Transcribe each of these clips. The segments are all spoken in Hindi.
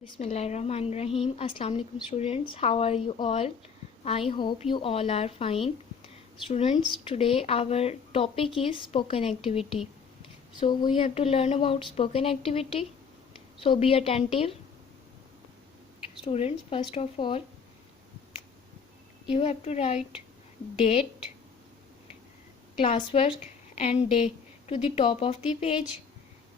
Bismillahirrahmanirrahim. Assalamu alaikum students. How are you all? I hope you all are fine. Students, today our topic is spoken activity. So we have to learn about spoken activity. So be attentive. Students, first of all, you have to write date, classwork and day to the top of the page.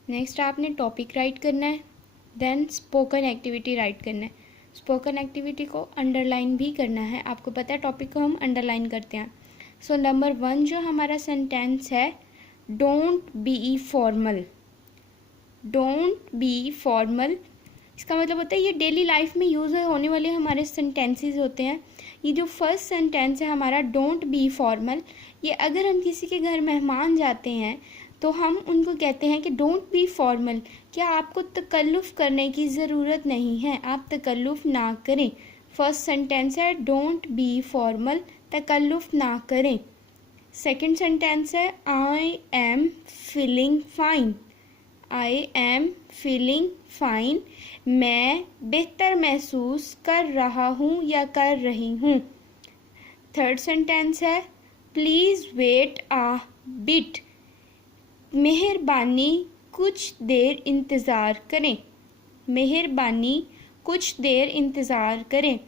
Next आपने topic write करना है. देन स्पोकन एक्टिविटी राइट करना है. स्पोकन एक्टिविटी को अंडरलाइन भी करना है. आपको पता है टॉपिक को हम अंडरलाइन करते हैं. सो नंबर 1 जो हमारा सेंटेंस है, don't be formal. Don't be formal इसका मतलब होता है ये डेली लाइफ में यूज़ होने वाले हमारे सेंटेंसेस होते हैं. ये जो फर्स्ट सेंटेंस है हमारा डोंट बी फॉर्मल, ये अगर हम किसी के घर मेहमान जाते हैं तो हम उनको कहते हैं कि डोंट बी फॉर्मल. क्या आपको तकल्लुफ़ करने की ज़रूरत नहीं है, आप तकल्लुफ़ ना करें. फर्स्ट सेंटेंस है डोंट बी फॉर्मल, तकल्लुफ़ ना करें. सेकंड सेंटेंस है I am feeling fine. I am feeling fine, मैं बेहतर महसूस कर रहा हूँ या कर रही हूँ. थर्ड सेंटेंस है प्लीज़ वेट अ बिट. मेहरबानी कुछ देर इंतज़ार करें. मेहरबानी कुछ देर इंतज़ार करें.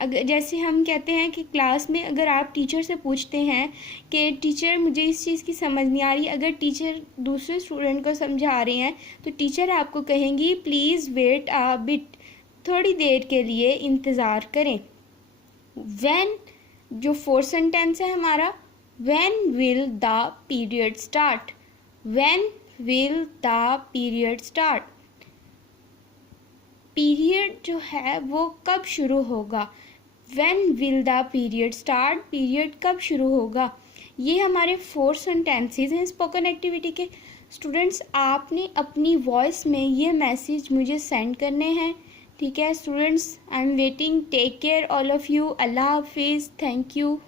अगर जैसे हम कहते हैं कि क्लास में अगर आप टीचर से पूछते हैं कि टीचर मुझे इस चीज़ की समझ नहीं आ रही, अगर टीचर दूसरे स्टूडेंट को समझा रहे हैं तो टीचर आपको कहेंगी प्लीज़ वेट अ बिट, थोड़ी देर के लिए इंतज़ार करें. व्हेन जो फोर्थ सेंटेंस है हमारा, when will the period start. When will the period start? Period जो है वो कब शुरू होगा. When will the period start? Period कब शुरू होगा. ये हमारे 4 सेंटेंसेस हैं स्पोकन एक्टिविटी के. स्टूडेंट्स, आपने अपनी वॉइस में ये मैसेज मुझे सेंड करने हैं. ठीक है students, I am waiting. Take care all of you. अल्लाह हाफिज़. Thank you.